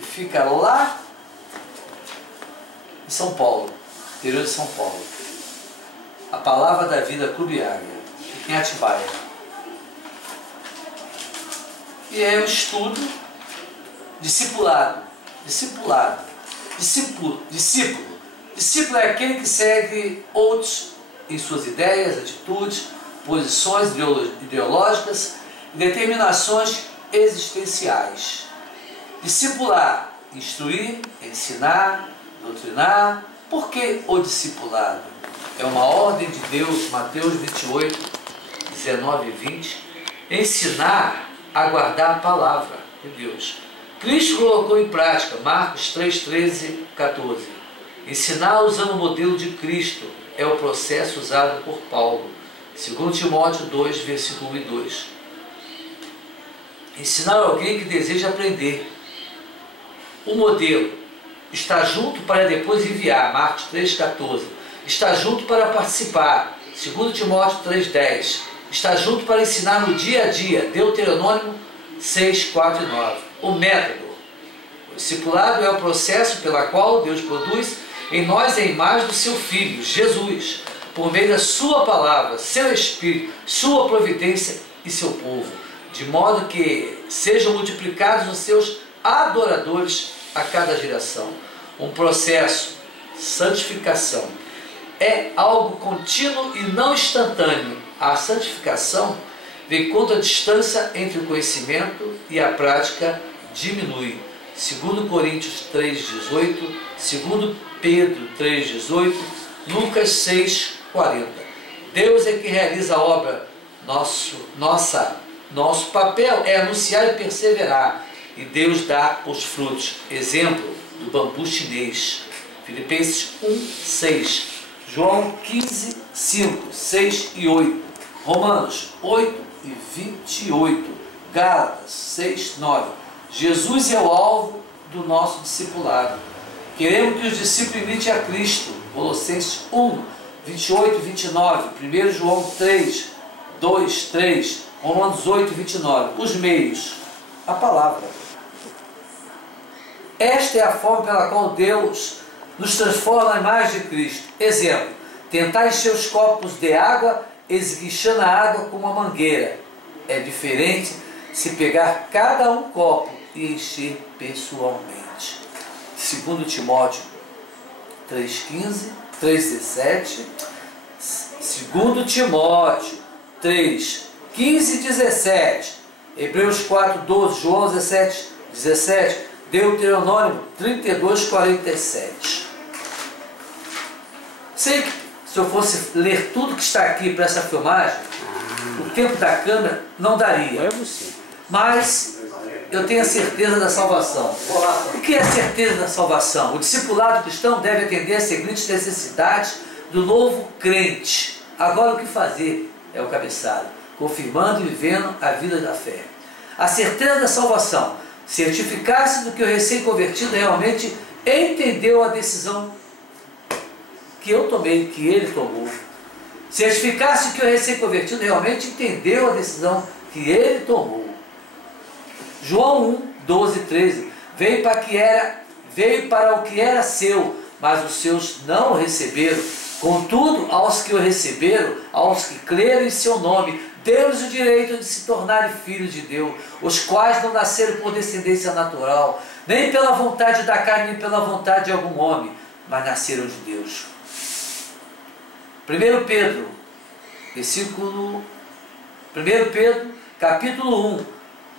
que fica lá em São Paulo, interior de São Paulo. A Palavra da Vida Clube Águia, fica em Atibaia. E é um estudo discipulado. Discípulo é aquele que segue outros em suas ideias, atitudes, posições ideológicas e determinações existenciais. Discipular, instruir, ensinar, doutrinar. Por que o discipulado? É uma ordem de Deus, Mateus 28, 19 e 20. Ensinar a guardar a palavra de Deus. Cristo colocou em prática, Marcos 3, 13, 14. Ensinar usando o modelo de Cristo é o processo usado por Paulo. 2 Timóteo 2, versículo 1 e 2. Ensinar alguém que deseja aprender. O modelo está junto para depois enviar, Marcos 3, 14. Está junto para participar, 2 Timóteo 3, 10. Está junto para ensinar no dia a dia, Deuteronômio 6, 4 e 9. O método. O discipulado é o processo pela qual Deus produz em nós a imagem do seu Filho, Jesus, por meio da sua palavra, seu Espírito, sua providência e seu povo, de modo que sejam multiplicados os seus adoradores a cada geração. Um processo, santificação, é algo contínuo e não instantâneo. A santificação vem quando a distância entre o conhecimento e a prática diminui. 2 Coríntios 3,18, 2 Pedro 3,18, Lucas 6,40. Deus é que realiza a obra. Nosso papel é anunciar e perseverar, e Deus dá os frutos. Exemplo do bambu chinês. Filipenses 1:6, João 15:5, 6 e 8, Romanos 8 e 28, Gálatas 6:9. Jesus é o alvo do nosso discipulado. Queremos que os discípulos imitem a Cristo. Colossenses 1, 28 e 29, 1 João 3, 2, 3, Romanos 8 e 29. Os meios, a palavra. Esta é a forma pela qual Deus nos transforma na imagem de Cristo. Exemplo, tentar encher os copos de água esguichando a água com uma mangueira. É diferente se pegar cada um copo e encher pessoalmente. 2 Timóteo 3,15, 3,17, 2 Timóteo 3, 15 e 17, Hebreus 4, 12, João 17, 17, Deuteronômio 32, 47. Sei que se eu fosse ler tudo que está aqui para essa filmagem, o tempo da câmera não daria. Mas eu tenho a certeza da salvação. O que é a certeza da salvação? O discipulado cristão deve atender às seguintes necessidades do novo crente. Agora o que fazer é o cabeçalho, confirmando e vivendo a vida da fé. A certeza da salvação, certificar-se do que o recém-convertido realmente entendeu a decisão que eu tomei, que ele tomou. Certificar-se que o recém-convertido realmente entendeu a decisão que ele tomou. João 1, 12 e 13. Veio para o que era seu, mas os seus não o receberam. Contudo, aos que o receberam, aos que creram em seu nome, deu-lhes o direito de se tornarem filhos de Deus, os quais não nasceram por descendência natural, nem pela vontade da carne, nem pela vontade de algum homem, mas nasceram de Deus. 1 Pedro, capítulo 1,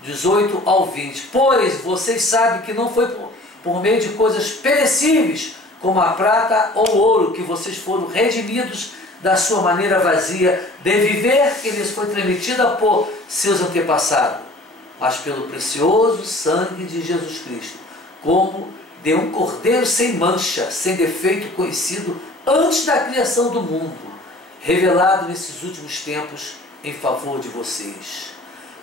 18 ao 20. Pois vocês sabem que não foi por meio de coisas perecíveis, como a prata ou ouro, que vocês foram redimidos da sua maneira vazia de viver que lhes foi transmitida por seus antepassados, mas pelo precioso sangue de Jesus Cristo, como de um cordeiro sem mancha, sem defeito, conhecido antes da criação do mundo, revelado nesses últimos tempos em favor de vocês.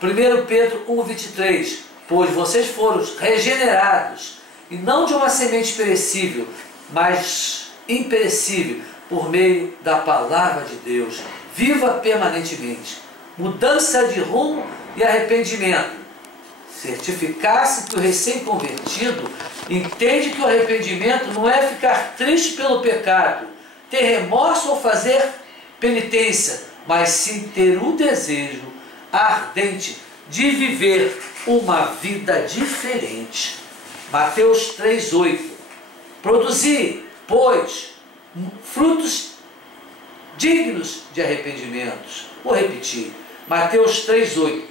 1 Pedro 1,23. Pois vocês foram regenerados, e não de uma semente perecível, mas imperecível, por meio da palavra de Deus, viva permanentemente. Mudança de rumo e arrependimento. certificar-se que o recém-convertido entende que o arrependimento não é ficar triste pelo pecado, ter remorso ou fazer penitência, mas sim ter o desejo ardente de viver uma vida diferente. Mateus 3,8. Produzi, pois, frutos dignos de arrependimentos. Vou repetir. Mateus 3,8.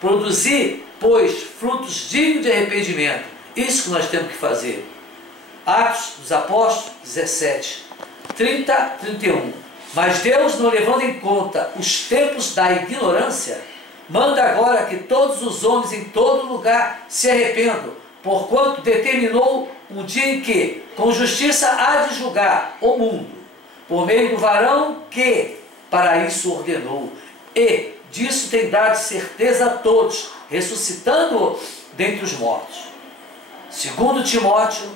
Produzi, pois, frutos dignos de arrependimento. Isso que nós temos que fazer. Atos dos Apóstolos 17, 30, 31. Mas Deus, não levando em conta os tempos da ignorância, manda agora que todos os homens em todo lugar se arrependam, porquanto determinou um dia em que, com justiça, há de julgar o mundo, por meio do varão que para isso ordenou. E disso tem dado certeza a todos, ressuscitando-o dentre os mortos. 2 Timóteo,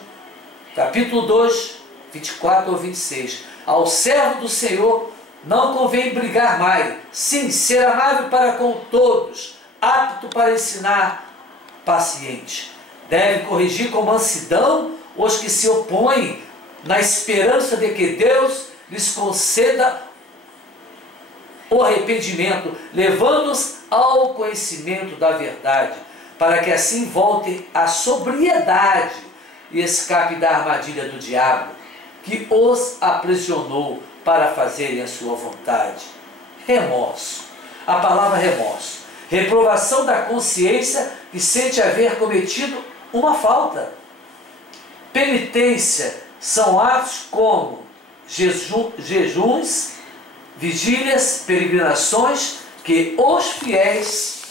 capítulo 2, 24 ao 26. Ao servo do Senhor não convém brigar mais, sim, ser amável para com todos, apto para ensinar, paciente. Deve corrigir com mansidão os que se opõem, na esperança de que Deus lhes conceda o arrependimento, levando-os ao conhecimento da verdade, para que assim voltem à sobriedade e escapem da armadilha do diabo, que os aprisionou para fazerem a sua vontade. Remorso. A palavra remorso. Reprovação da consciência que sente haver cometido uma falta. Penitência são atos como jejuns, vigílias, peregrinações que os fiéis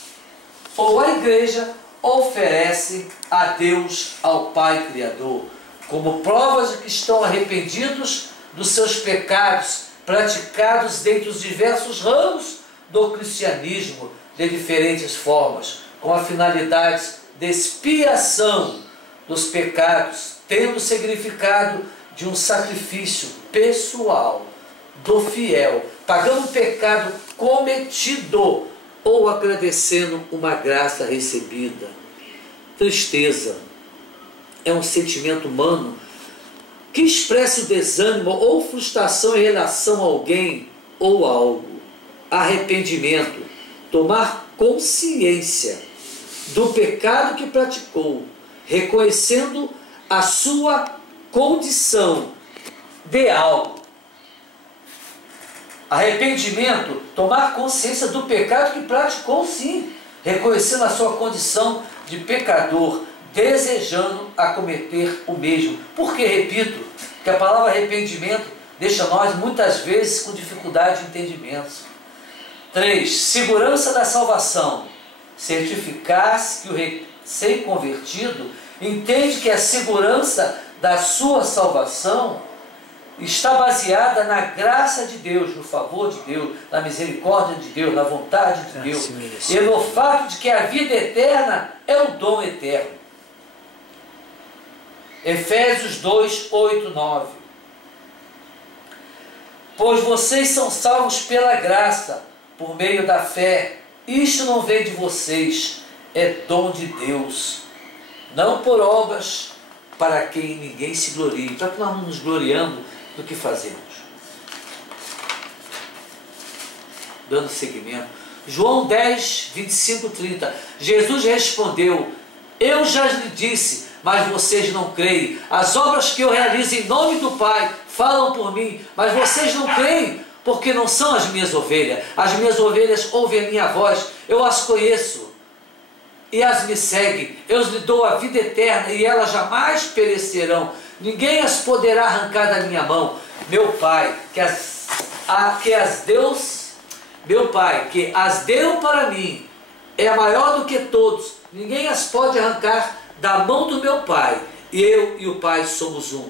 ou a igreja oferecem a Deus, ao Pai Criador, como provas de que estão arrependidos dos seus pecados praticados dentre os diversos ramos do cristianismo de diferentes formas, com a finalidade de expiação dos pecados, tendo o significado de um sacrifício pessoal do fiel, pagando o pecado cometido ou agradecendo uma graça recebida. Tristeza é um sentimento humano que expressa o desânimo ou frustração em relação a alguém ou algo. Arrependimento, tomar consciência do pecado que praticou, reconhecendo a sua condição de algo. Arrependimento, tomar consciência do pecado que praticou, sim, reconhecendo a sua condição de pecador, desejando acometer o mesmo. Porque, repito, que a palavra arrependimento deixa nós muitas vezes com dificuldade de entendimento. 3. Segurança da salvação. Certificar-se que o recém-convertido entende que a segurança da sua salvação está baseada na graça de Deus, no favor de Deus, na misericórdia de Deus, na vontade de Deus, e no fato de que a vida eterna é o dom eterno. Efésios 2, 8, 9. Pois vocês são salvos pela graça, por meio da fé. Isto não vem de vocês, é dom de Deus, não por obras, para quem ninguém se glorie. Para que nós não nos gloriamos do que fazemos. Dando seguimento. João 10, 25, 30. Jesus respondeu: eu já lhe disse, mas vocês não creem. As obras que eu realizo em nome do Pai falam por mim, mas vocês não creem, porque não são as minhas ovelhas. As minhas ovelhas ouvem a minha voz, eu as conheço e as me seguem. Eu lhes dou a vida eterna e elas jamais perecerão. Ninguém as poderá arrancar da minha mão. Meu Pai, que as deu para mim, é maior do que todos. Ninguém as pode arrancar da mão do meu Pai. Eu e o Pai somos um.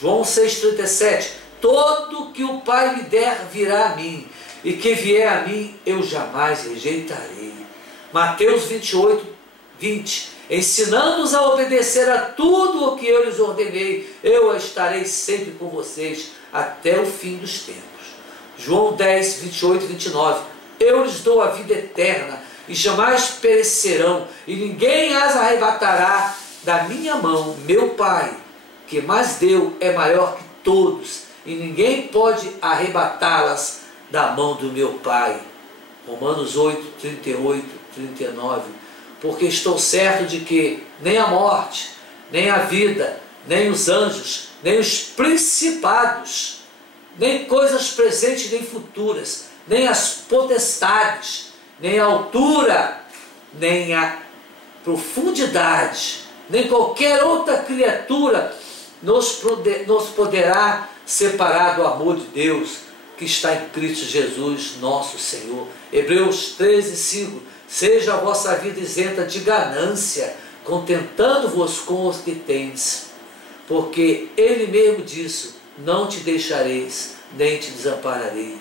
João 6,37. Todo que o Pai me der virá a mim, e que vier a mim eu jamais rejeitarei. Mateus 28, 20. Ensinando-os a obedecer a tudo o que eu lhes ordenei, eu estarei sempre com vocês até o fim dos tempos. João 10, 28 e 29. Eu lhes dou a vida eterna, e jamais perecerão, e ninguém as arrebatará da minha mão. Meu Pai, que mais deu, é maior que todos, e ninguém pode arrebatá-las da mão do meu Pai. Romanos 8, 38, 39. Porque estou certo de que nem a morte, nem a vida, nem os anjos, nem os principados, nem coisas presentes nem futuras, nem as potestades, nem a altura, nem a profundidade, nem qualquer outra criatura nos poderá separar do amor de Deus que está em Cristo Jesus, nosso Senhor. Hebreus 13, 5. Seja a vossa vida isenta de ganância, contentando-vos com os que tens, porque Ele mesmo disse: não te deixareis, nem te desampararei.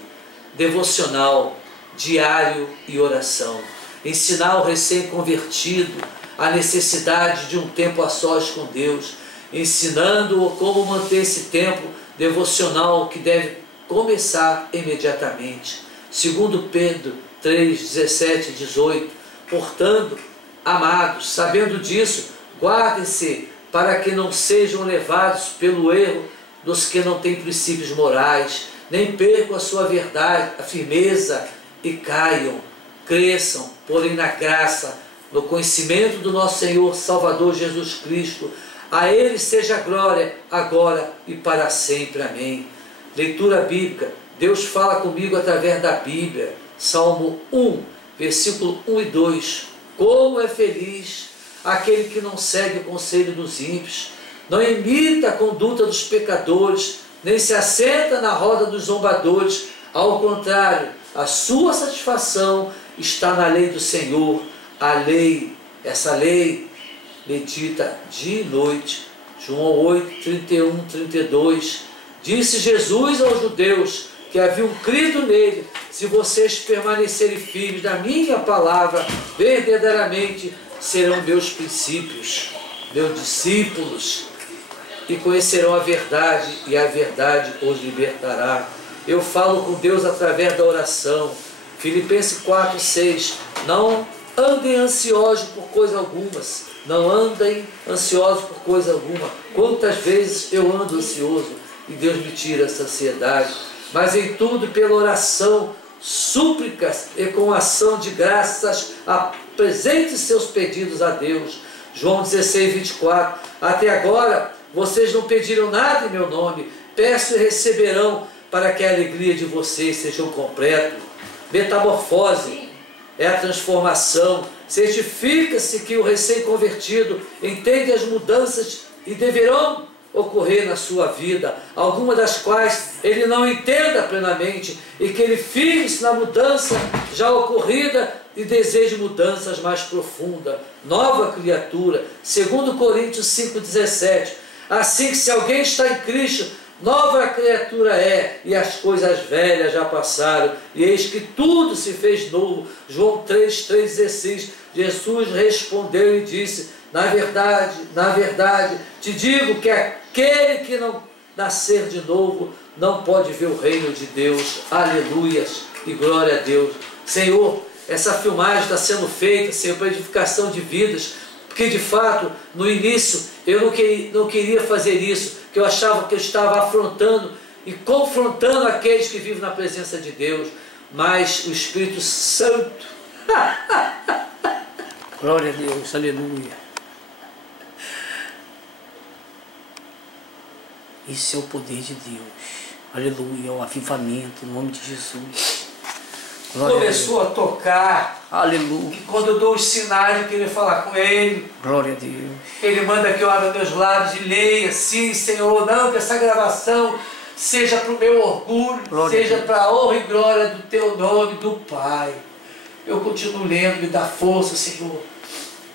Devocional, diário e oração. Ensinar o recém-convertido a necessidade de um tempo a sós com Deus, ensinando-o como manter esse tempo devocional que deve começar imediatamente. 2 Pedro 3, 17 e 18. Portanto, amados, sabendo disso, guardem-se para que não sejam levados pelo erro dos que não têm princípios morais, nem percam a sua verdade, a firmeza, e caiam. Cresçam, porém, na graça, no conhecimento do nosso Senhor Salvador Jesus Cristo. A Ele seja a glória, agora e para sempre. Amém. Leitura bíblica. Deus fala comigo através da Bíblia. Salmo 1, versículo 1 e 2. Como é feliz aquele que não segue o conselho dos ímpios, não imita a conduta dos pecadores, nem se assenta na roda dos zombadores. Ao contrário, a sua satisfação está na lei do Senhor. A lei, essa lei, medita dia e noite. João 8, 31, 32. Disse Jesus aos judeus que haviam crido nele: se vocês permanecerem firmes na minha palavra, verdadeiramente serão meus princípios, meus discípulos, e conhecerão a verdade, e a verdade os libertará. Eu falo com Deus através da oração. Filipenses 4, 6. Não andem ansiosos por coisa alguma. Não andem ansiosos por coisa alguma. Quantas vezes eu ando ansioso e Deus me tira essa ansiedade. Mas em tudo, pela oração, súplicas e com ação de graças, apresente seus pedidos a Deus. João 16, 24. Até agora vocês não pediram nada em meu nome. Peço e receberão, para que a alegria de vocês seja completa. Metamorfose é a transformação. Certifica-se que o recém-convertido entende as mudanças e deverão ocorrer na sua vida, algumas das quais ele não entenda plenamente, e que ele fixe na mudança já ocorrida e deseje mudanças mais profundas. Nova criatura, 2 Coríntios 5,17. Assim que se alguém está em Cristo, nova criatura é, e as coisas velhas já passaram, e eis que tudo se fez novo. João 3,16. Jesus respondeu e disse: na verdade, te digo que aquele que não nascer de novo não pode ver o reino de Deus. Aleluias e glória a Deus. Senhor, essa filmagem está sendo feita, Senhor, para edificação de vidas, porque de fato, no início, eu não queria fazer isso, que eu achava que eu estava afrontando e confrontando aqueles que vivem na presença de Deus, mas o Espírito Santo, glória a Deus, aleluia. Isso é o poder de Deus, aleluia, o avivamento, em nome de Jesus. Começou a tocar, aleluia. Quando eu dou os sinais de querer falar com Ele, glória a Deus, Ele manda que eu abra meus lábios e leia. Sim, Senhor, não que essa gravação seja para o meu orgulho, glória, seja para a honra e glória do Teu nome, do Pai. Eu continuo lendo, me dá força, Senhor,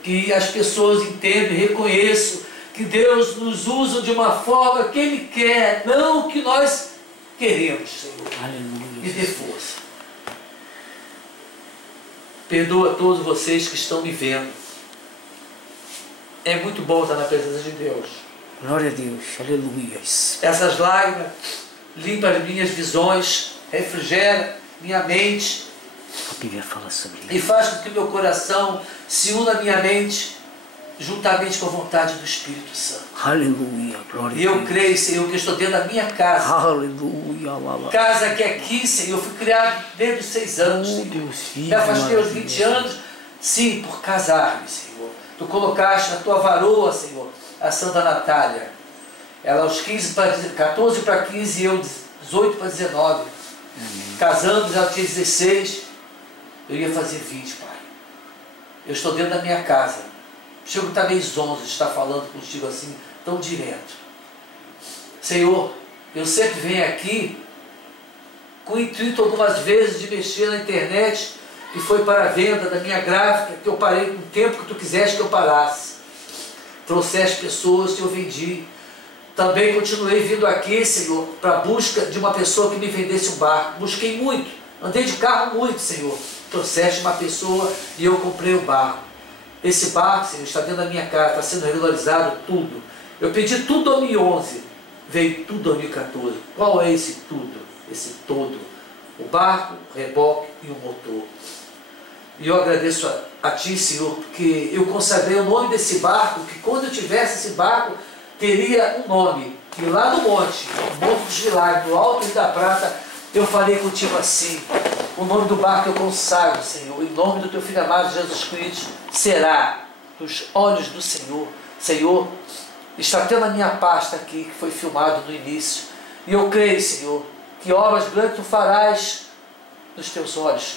que as pessoas entendam e reconheçam que Deus nos usa de uma forma que Ele quer, não que nós queremos, Senhor. Aleluia. Me dê força. Perdoa todos vocês que estão me vendo. É muito bom estar na presença de Deus. Glória a Deus, aleluia. Essas lágrimas limpam as minhas visões, refrigera minha mente, A Bíblia fala sobre isso. E faz com que meu coração se una à minha mente, juntamente com a vontade do Espírito Santo. Aleluia, glória a Deus. E eu creio, Senhor, que eu estou dentro da minha casa. Aleluia. Casa que aqui, Senhor, eu fui criado desde os 6 anos, Senhor. Deus, Me afastei aos 20 anos, sim, por casar-me, Senhor. Tu colocaste na tua varoa, Senhor, a Santa Natália. Ela aos 14 para 15 e eu 18 para 19. Casamos, ela tinha 16, eu ia fazer 20, Pai. Eu estou dentro da minha casa. Chego a estar meio zonzo de estar falando contigo assim, tão direto. Senhor, eu sempre venho aqui com o intuito algumas vezes de mexer na internet, que foi para a venda da minha gráfica, que eu parei com o tempo que tu quiseste que eu parasse. Trouxeste pessoas que eu vendi. Também continuei vindo aqui, Senhor, para a busca de uma pessoa que me vendesse um barco. Busquei muito, andei de carro muito, Senhor. Trouxeste uma pessoa e eu comprei o barco. Esse barco, Senhor, está dentro da minha casa, está sendo regularizado tudo. Eu pedi tudo em 2011, veio tudo em 2014. Qual é esse tudo? Esse todo? O barco, o reboque e o motor. E eu agradeço a Ti, Senhor, porque eu consagrei o nome desse barco, que quando eu tivesse esse barco, teria um nome. E lá no monte, no Monte dos Milagres, no Alto da Prata, eu falei contigo assim: o nome do barco eu consagro, Senhor, em nome do Teu Filho amado Jesus Cristo, será dos olhos do Senhor. Senhor, está tendo a minha pasta aqui, que foi filmado no início, e eu creio, Senhor, que obras grandes Tu farás nos Teus olhos,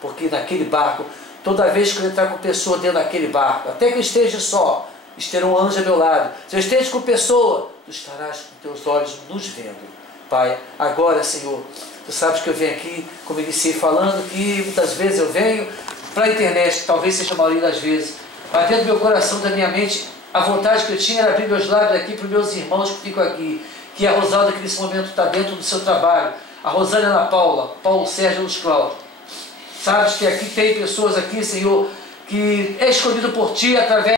porque naquele barco, toda vez que eu entrar com pessoa dentro daquele barco, até que eu esteja só, esteja um anjo ao meu lado, se eu esteja com pessoa, Tu estarás com Teus olhos nos vendo. Pai, agora, Senhor, Tu sabes que eu venho aqui, como iniciei falando, que muitas vezes eu venho para a internet, talvez seja a maioria das vezes, mas dentro do meu coração, da minha mente, a vontade que eu tinha era abrir meus lábios aqui para os meus irmãos que ficam aqui, que a Rosalda, que nesse momento está dentro do seu trabalho, a Rosana Ana Paula, Paulo Sérgio Luz Cláudio. Sabes que aqui tem pessoas aqui, Senhor, que é escolhido por Ti através